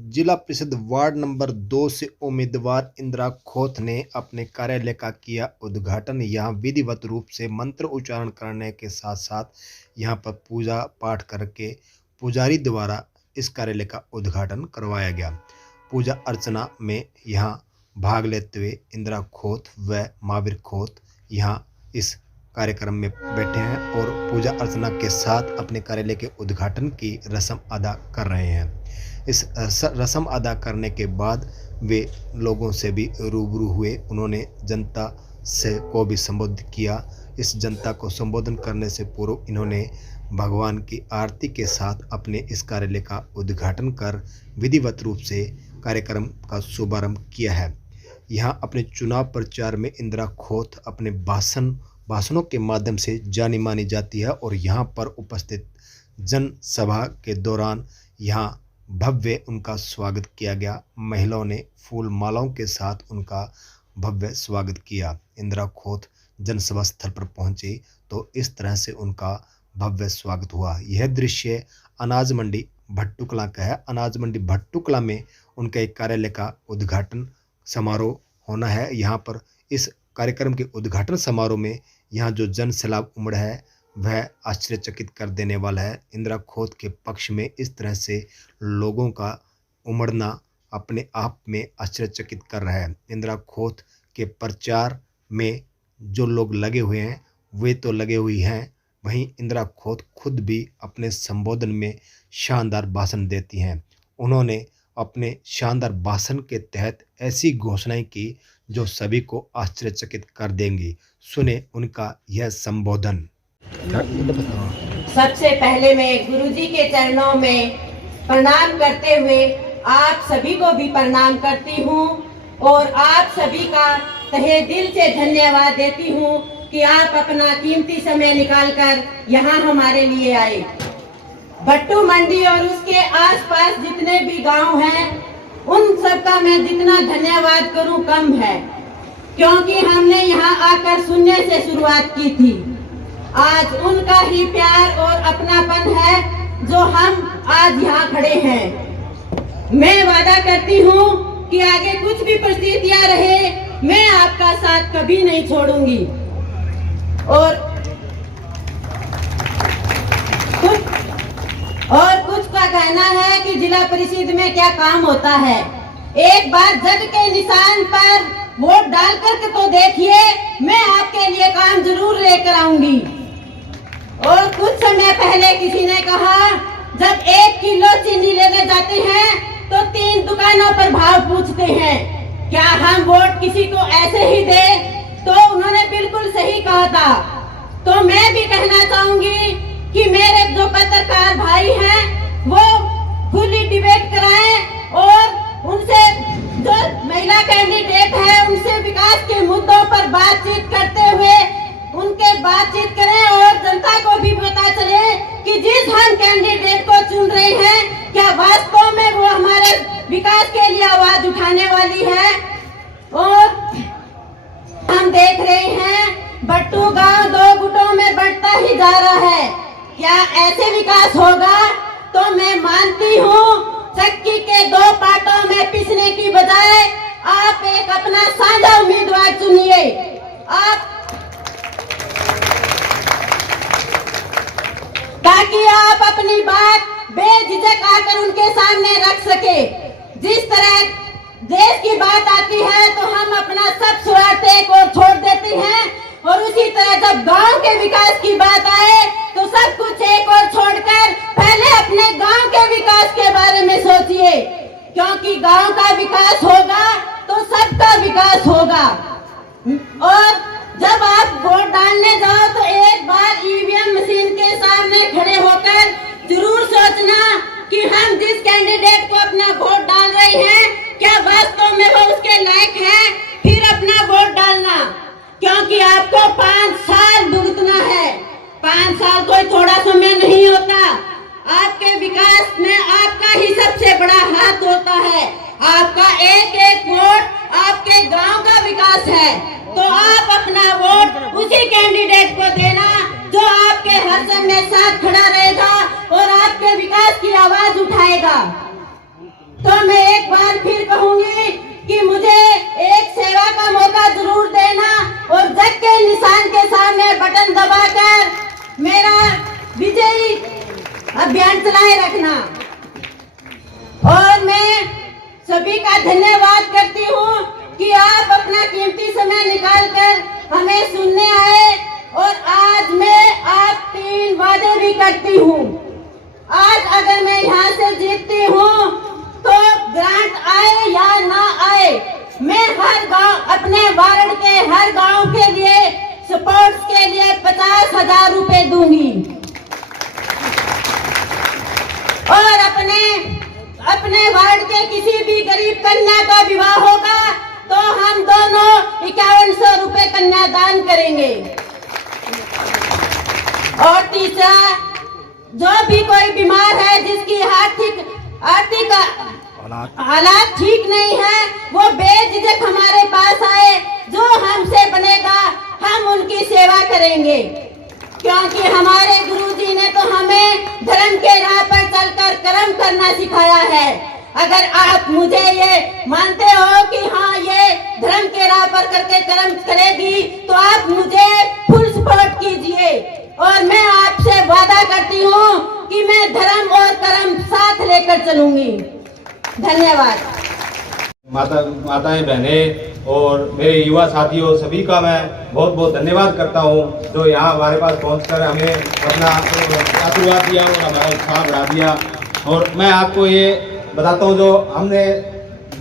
जिला परिषद ward number 2 से उम्मीदवार इंदिरा खोत ने अपने कार्यालय का किया उद्घाटन। यहां विधिवत रूप से मंत्र उच्चारण करने के साथ साथ यहां पर पूजा पाठ करके पुजारी द्वारा इस कार्यालय का उद्घाटन करवाया गया। पूजा अर्चना में यहां भाग लेते हुए इंदिरा खोत व महावीर खोत यहां इस कार्यक्रम में बैठे हैं और पूजा अर्चना के साथ अपने कार्यालय के उद्घाटन की रस्म अदा कर रहे हैं। इस रस्म अदा करने के बाद वे लोगों से भी रूबरू हुए। उन्होंने जनता से को भी संबोधित किया। इस जनता को संबोधन करने से पूर्व इन्होंने भगवान की आरती के साथ अपने इस कार्यालय का उद्घाटन कर विधिवत रूप से कार्यक्रम का शुभारंभ किया है। यहाँ अपने चुनाव प्रचार में इंदिरा खोत अपने भाषणों के माध्यम से जानी मानी जाती है और यहाँ पर उपस्थित जनसभा के दौरान यहाँ भव्य उनका स्वागत किया गया। महिलाओं ने फूल मालाओं के साथ उनका भव्य स्वागत किया। इंदिरा खोत जनसभा स्थल पर पहुंचे तो इस तरह से उनका भव्य स्वागत हुआ। यह दृश्य अनाज मंडी भट्टुकला का है। अनाज मंडी भट्टुकला में उनके एक कार्यालय का उद्घाटन समारोह होना है। यहाँ पर इस कार्यक्रम के उद्घाटन समारोह में यहाँ जो जन सैलाब उमड़ा है वह आश्चर्यचकित कर देने वाला है। इंदिरा खोत के पक्ष में इस तरह से लोगों का उमड़ना अपने आप में आश्चर्यचकित कर रहा है। इंदिरा खोत के प्रचार में जो लोग लगे हुए हैं वे तो लगे हुई हैं, वहीं इंदिरा खोत खुद भी अपने संबोधन में शानदार भाषण देती हैं। उन्होंने अपने शानदार भाषण के तहत ऐसी घोषणाएं की जो सभी को आश्चर्यचकित कर देंगी। सुने उनका यह संबोधन। सबसे पहले मैं गुरुजी के चरणों में प्रणाम करते हुए आप सभी को भी प्रणाम करती हूँ और आप सभी का तहे दिल से धन्यवाद देती हूँ कि आप अपना कीमती समय निकालकर यहाँ हमारे लिए आए। भट्टू मंडी और उसके आसपास जितने भी गांव हैं उन सबका मैं जितना धन्यवाद करूं कम है, क्योंकि हमने यहाँ आकर शून्य से शुरुआत की थी। आज उनका ही प्यार और अपनापन है जो हम आज यहाँ खड़े हैं। मैं वादा करती हूँ कि आगे कुछ भी परिस्थितियाँ रहे मैं आपका साथ कभी नहीं छोड़ूंगी। और कुछ का कहना है कि जिला परिषद में क्या काम होता है। एक बार जग के निशान पर वोट डाल कर तो देखिए, मैं आपके लिए काम जरूर लेकर आऊंगी। और कुछ समय पहले किसी ने कहा जब 1 किलो चीनी लेने जाते हैं तो 3 दुकानों पर भाव पूछते हैं, क्या हम वोट किसी को ऐसे ही दे? तो उन्होंने बिल्कुल सही कहा था। तो मैं भी कहना चाहूंगी कि मेरे जो पत्रकार भाई हैं वो खुली डिबेट कराएं और उनसे जो महिला कैंडिडेट है उनसे विकास के मुद्दों पर बातचीत करते हुए उनके बातचीत करें और जनता को भी पता चले कि जिस हम कैंडिडेट को चुन रहे हैं क्या वास्तव में वो हमारे विकास के लिए आवाज उठाने वाली है। और हम देख रहे हैं भट्टू गांव 2 गुटों में बढ़ता ही जा रहा है। क्या ऐसे विकास होगा? तो मैं मानती हूँ चक्की के 2 पाटों में पिसने की बजाय आप एक अपना साझा उम्मीदवार चुनिए। आप ताकि आप अपनी बात बेझिझक आकर उनके सामने रख सके। जिस तरह देश की बात आती है तो हम अपना सब स्वार्थ एक और छोड़ देते हैं और उसी तरह जब गांव के विकास की बात आए तो सब कुछ एक और छोड़कर पहले अपने गांव के विकास के बारे में सोचिए, क्योंकि गांव का विकास होगा तो सबका विकास होगा। और जब आप वोट डालने जाओ तो एक बार ईवीएम मशीन के सामने खड़े होकर जरूर सोचना कि हम जिस कैंडिडेट को अपना वोट डाल रहे हैं क्या वास्तव में वो उसके लायक है, फिर अपना वोट डालना। क्योंकि आपको 5 साल भुगतना है। 5 साल कोई थोड़ा समय नहीं होता। आपके विकास में आपका ही सबसे बड़ा हाथ होता है। आपका एक एक वोट आपके गांव का विकास है। तो आप अपना वोट उसी कैंडिडेट को देना जो आपके हर समय साथ खड़ा रहेगा और आपके विकास की आवाज उठाएगा। तो मैं चलाए रखना। और मैं सभी का धन्यवाद करती हूँ कि आप अपना कीमती समय निकालकर हमें सुनने आए। और आज मैं आप 3 वादे भी करती हूँ। आज अगर मैं यहाँ से जीतती हूँ तो ग्रांट आए या ना आए, मैं हर गांव, अपने वार्ड के हर गांव के लिए स्पोर्ट्स के लिए 50,000 रुपए दूंगी। और अपने वार्ड के किसी भी गरीब कन्या का विवाह होगा तो हम दोनों 5100 रुपए कन्यादान करेंगे। और तीसरा, जो भी कोई बीमार है, जिसकी आर्थिक हालात ठीक नहीं है, वो बेझिझक हमारे पास आए। जो हमसे बनेगा हम उनकी सेवा करेंगे, क्योंकि हमारे गुरुजी ने तो हमें धर्म के राह पर चलकर कर्म करना सिखाया है। अगर आप मुझे ये मानते हो कि हाँ ये धर्म के राह पर करके कर्म करेगी तो आप मुझे फुल सपोर्ट कीजिए। और मैं आपसे वादा करती हूँ कि मैं धर्म और कर्म साथ लेकर चलूंगी। धन्यवाद। माताएं, बहनें और मेरे युवा साथियों, सभी का मैं बहुत बहुत धन्यवाद करता हूं जो यहाँ हमारे पास पहुंचकर हमें अपना आशीर्वाद दिया और हमारा उत्साह बढ़ा दिया। और मैं आपको ये बताता हूं, जो हमने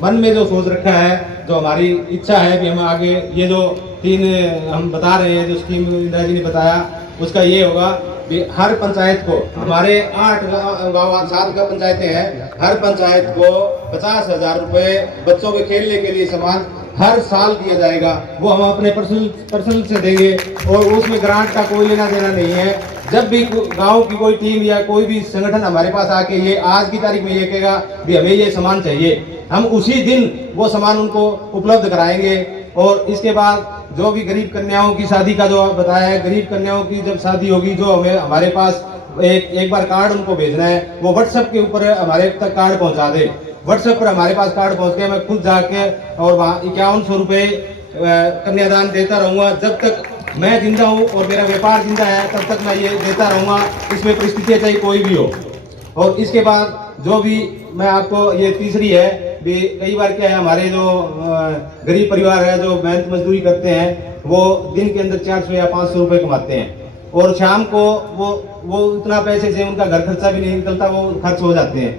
मन में जो सोच रखा है, जो हमारी इच्छा है कि हम आगे ये जो 3 हम बता रहे हैं, जो स्कीम इंदिरा जी ने बताया, उसका ये होगा कि हर पंचायत को, हमारे 8 गाँव 7 का पंचायतें हैं, हर पंचायत को 50,000 रुपए बच्चों के खेलने के लिए सामान हर साल दिया जाएगा। वो हम अपने पर्सनल से देंगे और उसमें ग्रांट का कोई लेना देना नहीं है। जब भी गांव की कोई टीम या कोई भी संगठन हमारे पास आके ये आज की तारीख में ये कहेगा कि हमें ये सामान चाहिए, हम उसी दिन वो सामान उनको उपलब्ध कराएंगे। और इसके बाद जो भी गरीब कन्याओं की शादी का जो बताया है, गरीब कन्याओं की जब शादी होगी, जो हमें हमारे पास एक बार कार्ड उनको भेजना है, वो व्हाट्सएप के ऊपर हमारे तक कार्ड पहुंचा दे। व्हाट्सएप पर हमारे पास कार्ड पहुंच गया, मैं खुद जाके और वहाँ 5100 रुपये कन्यादान देता रहूँगा। जब तक मैं जिंदा हूँ और मेरा व्यापार जिंदा है तब तक मैं ये देता रहूँगा, इसमें परिस्थितियाँ चाहे कोई भी हो। और इसके बाद जो भी मैं आपको ये तीसरी है भी, कई बार क्या है, हमारे जो गरीब परिवार है जो मेहनत मजदूरी करते हैं, वो दिन के अंदर 400 या 500 रुपये कमाते हैं और शाम को वो इतना पैसे से उनका घर खर्चा भी नहीं निकलता, वो खर्च हो जाते हैं।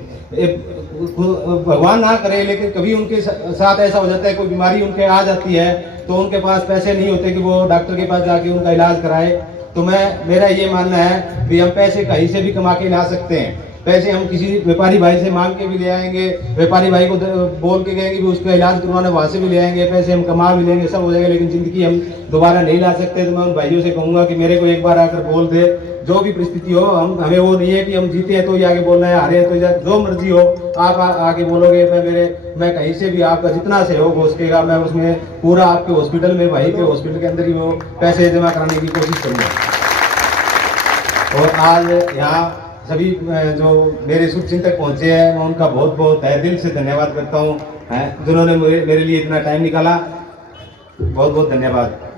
भगवान ना करे, लेकिन कभी उनके साथ ऐसा हो जाता है, कोई बीमारी उनके आ जाती है तो उनके पास पैसे नहीं होते कि वो डॉक्टर के पास जाके उनका इलाज कराए। तो मेरा ये मानना है कि हम पैसे कहीं से भी कमा के ला सकते हैं। पैसे हम किसी व्यापारी भाई से मांग के भी ले आएंगे, व्यापारी भाई को बोल के गएंगे भी उसका इलाज करवाना, वहाँ से भी ले आएंगे, पैसे हम कमा भी लेंगे, सब हो जाएगा, लेकिन जिंदगी हम दोबारा नहीं ला सकते। तो मैं उन भाइयों से कहूँगा कि मेरे को एक बार आकर बोल दे, जो भी परिस्थिति हो, हमें वो नहीं है कि हम जीते हैं तो ही आगे बोलना है, हारे हैं तो जो मर्जी हो आप आगे बोलोगे। मैं कहीं से भी आपका जितना सहयोग हो सकेगा मैं उसमें पूरा आपके हॉस्पिटल में, वहीं पे हॉस्पिटल के अंदर ही वो पैसे जमा कराने की कोशिश करूँगा। और आज यहाँ सभी जो मेरे शुभचिंतक पहुंचे हैं, मैं उनका बहुत बहुत तहे दिल से धन्यवाद करता हूँ, जिन्होंने मेरे लिए इतना टाइम निकाला। बहुत बहुत धन्यवाद।